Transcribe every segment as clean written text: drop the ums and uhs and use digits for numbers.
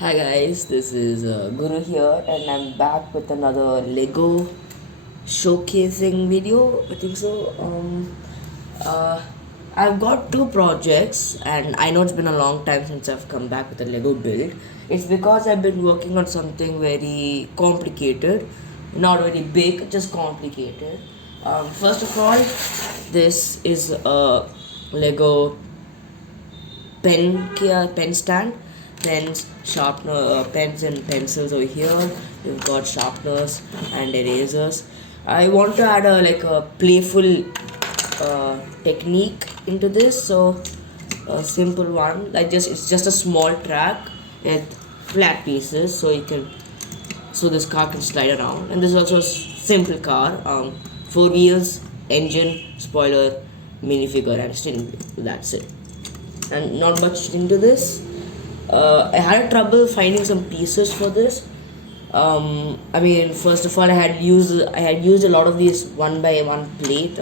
Hi guys, this is Guru here, and I'm back with another Lego showcasing video. I think so. Uh, I've got two projects, and I know it's been a long time since I've come back with a Lego build. It's because I've been working on something very complicated, not very big, just complicated. First of all, this is a Lego pen stand, pens, sharpener, pens and pencils over here. We've got sharpeners and erasers. I want to add a playful technique into this, so a simple one. It's just a small track with flat pieces, so this car can slide around. And this is also a simple car. Four wheels, engine, spoiler, minifigure, and steering wheel. That's it, and not much into this. I had trouble finding some pieces for this. I mean, first of all, I had used a lot of these one by one plate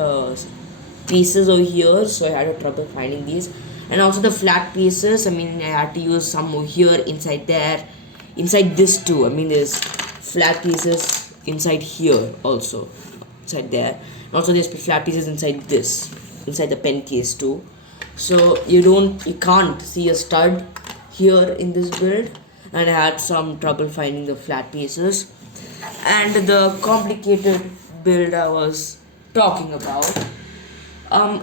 pieces over here, so I had a trouble finding these. And also the flat pieces. I mean, I had to use some over here, inside there, inside this too. I mean, there's flat pieces inside here also, inside there. And also there's flat pieces inside the pen case too. So you can't see a stud here in this build, and I had some trouble finding the flat pieces. And the complicated build I was talking about,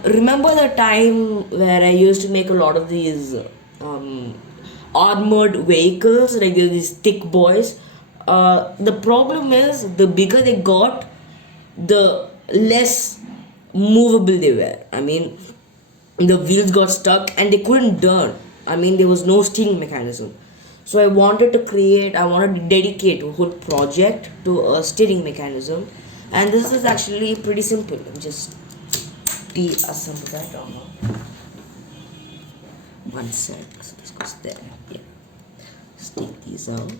remember the time where I used to make a lot of these armored vehicles, like these thick boys. The problem is, the bigger they got, the less movable they were. I mean, the wheels got stuck and they couldn't turn. I mean, there was no steering mechanism. So I wanted to dedicate a whole project to a steering mechanism. And this is actually pretty simple. Just deassemble that. One sec. So this goes there. Yeah. Let's take these out.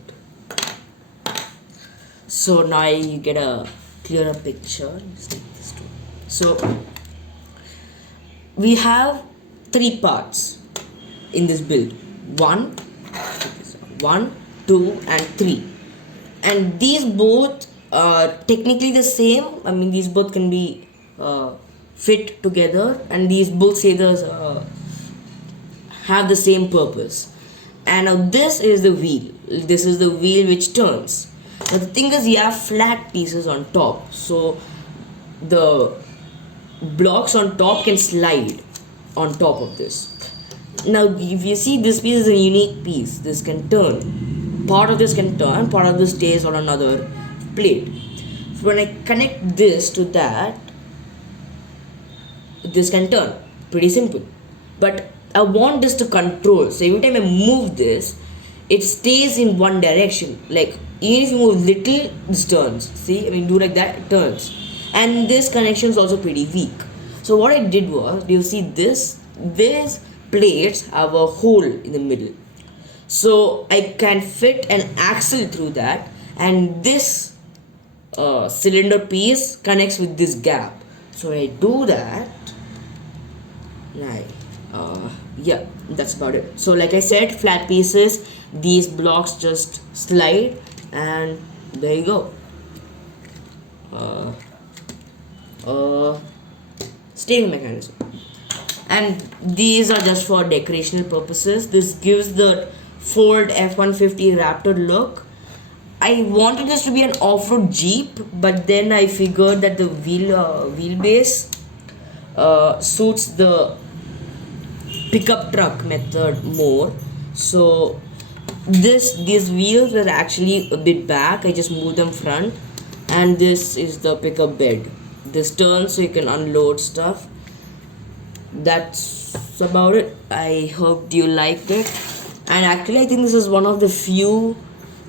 So now you get a clearer picture. Let's take this too. So we have three parts in this build: one, two, and three. And these both are technically the same. I mean, these both can be fit together, and these both have the same purpose. And now this is the wheel. This is the wheel which turns. Now the thing is, you have flat pieces on top, so the blocks on top can slide on top of this. Now if you see, this piece is a unique piece. This can turn. Part of this can turn, part of this stays on another plate. So when I connect this to that, this can turn. Pretty simple. But I want this to control. So every time I move this, it stays in one direction. Like, even if you move little, this turns. See, I mean, do like that, it turns. And this connection is also pretty weak. So what I did was, do you see this? These plates have a hole in the middle. So I can fit an axle through that, and this cylinder piece connects with this gap. So when I do that, yeah, that's about it. So like I said, flat pieces, these blocks just slide, and there you go. Steering mechanism. And these are just for decorational purposes. This gives the Ford F-150 Raptor look. I wanted this to be an off-road Jeep, but then I figured that the wheelbase suits the pickup truck method more. So these wheels were actually a bit back. I just moved them front, and this is the pickup bed. This turns so you can unload stuff. That's about it. I hope you liked it. And actually, I think this is one of the few.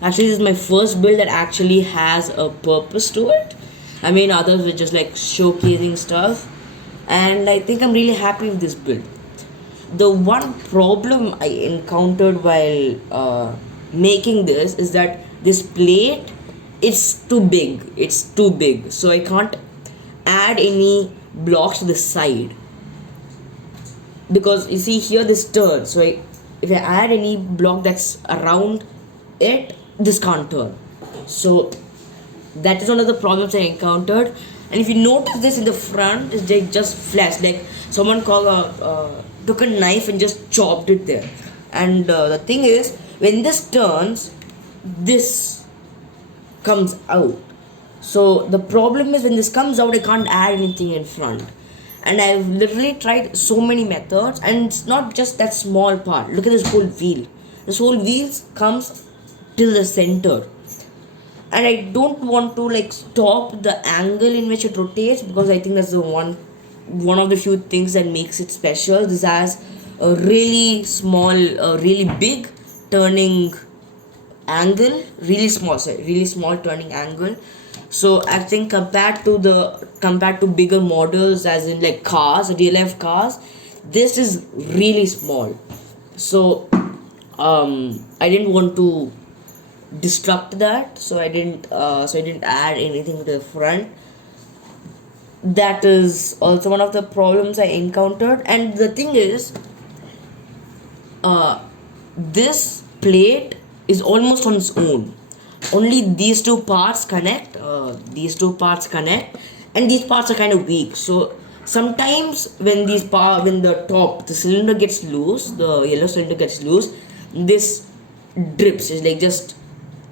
Actually, this is my first build that actually has a purpose to it. I mean, others were just like showcasing stuff, and I think I'm really happy with this build. The one problem I encountered while making this is that this plate, it's too big, so I can't add any blocks to the side, because you see here this turns. So if I add any block that's around it, this can't turn. So that is one of the problems I encountered. And if you notice this in the front, it's like just flash, like someone took a knife and just chopped it there. And the thing is, when this turns, this comes out. So the problem is, when this comes out, I can't add anything in front. And I've literally tried so many methods, and it's not just that small part. Look at this whole wheel. This whole wheel comes till the center, and I don't want to like stop the angle in which it rotates, because I think that's the one of the few things that makes it special. This has a really small, really big turning angle, really small turning angle. So I think compared to bigger models, as in like cars, real life cars, this is really small. So I didn't want to disrupt that, so I didn't add anything to the front. That is also one of the problems I encountered. And the thing is, this plate is almost on its own. Only these two parts connect, and these parts are kind of weak. So sometimes when the cylinder gets loose, the yellow cylinder gets loose, this drips, it's like just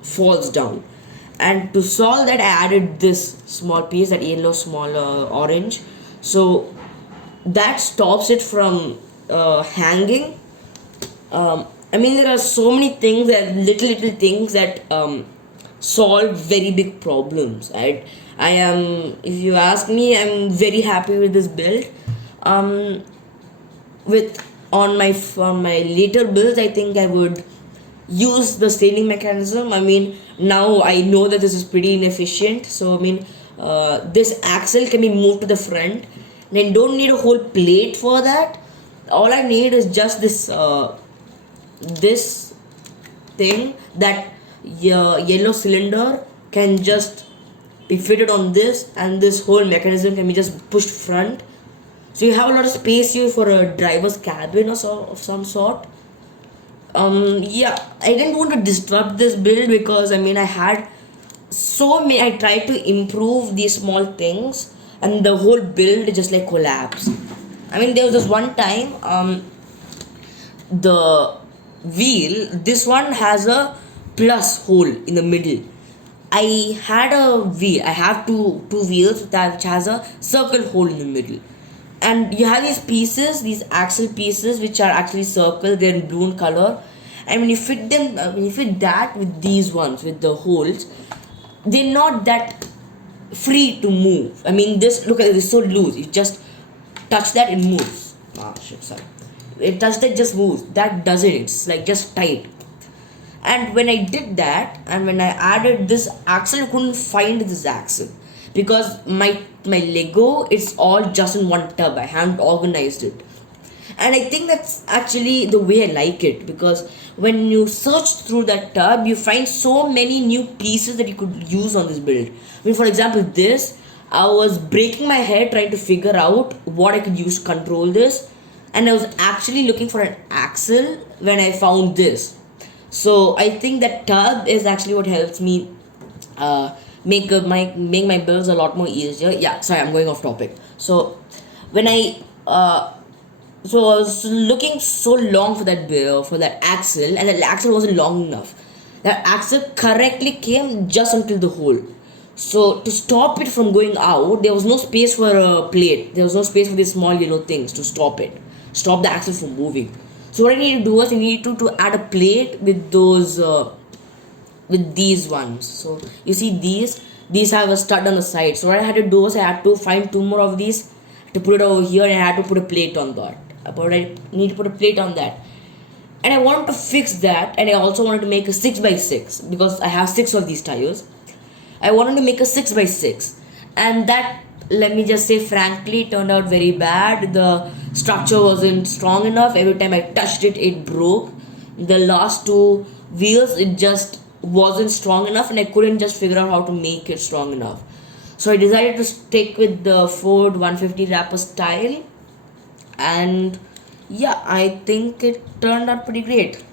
falls down. And to solve that, I added this small piece, that yellow small orange, so that stops it from hanging. I mean, there are so many things, that little things that solve very big problems. I am, if you ask me, I'm very happy with this build. With on my later builds, I think I would use the steering mechanism. I mean, now I know that this is pretty inefficient, so I mean, this axle can be moved to the front, and I don't need a whole plate for that. All I need is just this thing, that yellow cylinder can just be fitted on this, and this whole mechanism can be just pushed front. So you have a lot of space here for a driver's cabin or so, of some sort. Yeah, I didn't want to disrupt this build, because I mean, I tried to improve these small things, and the whole build just like collapsed. I mean, there was this one time, the wheel, this one has a plus hole in the middle. I have two wheels which has a circle hole in the middle. And you have these axle pieces, which are actually circle, they're in blue in color. And when you fit that with these ones, with the holes, they're not that free to move. I mean, look at it, it's so loose. You just touch that, it moves. Sorry. It touch that, just moves. That doesn't, it's like just tight. And when I did that, and when I added this axle, I couldn't find this axle, because my Lego, it's all just in one tub. I haven't organized it. And I think that's actually the way I like it, because when you search through that tub, you find so many new pieces that you could use on this build. I mean, for example, this, I was breaking my head trying to figure out what I could use to control this, and I was actually looking for an axle when I found this. So I think that tub is actually what helps me make my builds a lot more easier. Yeah, sorry, I'm going off topic. So when I was looking so long for that axle, and that axle wasn't long enough. That axle correctly came just until the hole. So to stop it from going out, there was no space for a plate. There was no space for these small yellow things to stop the axle from moving. So what I need to do was I need to add a plate with those with these ones. So you see these have a stud on the side. So what I had to do was I had to find two more of these to put it over here, and I had to put a plate on that. But I need to put a plate on that, and I wanted to fix that, and I also wanted to make a 6x6, because I have 6 of these tires. I wanted to make a 6x6, and that, let me just say frankly, turned out very bad. The structure wasn't strong enough. Every time I touched it, it broke. The last two wheels, it just wasn't strong enough, and I couldn't just figure out how to make it strong enough. So I decided to stick with the Ford 150 wrapper style, and yeah, I think it turned out pretty great.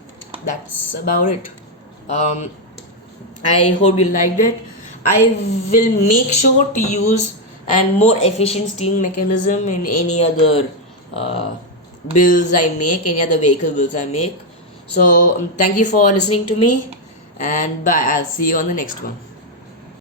That's about it. I hope you liked it. I will make sure to use and more efficient steering mechanism in any other bills I make, any other vehicle bills I make. So thank you for listening to me, and bye. I'll see you on the next one.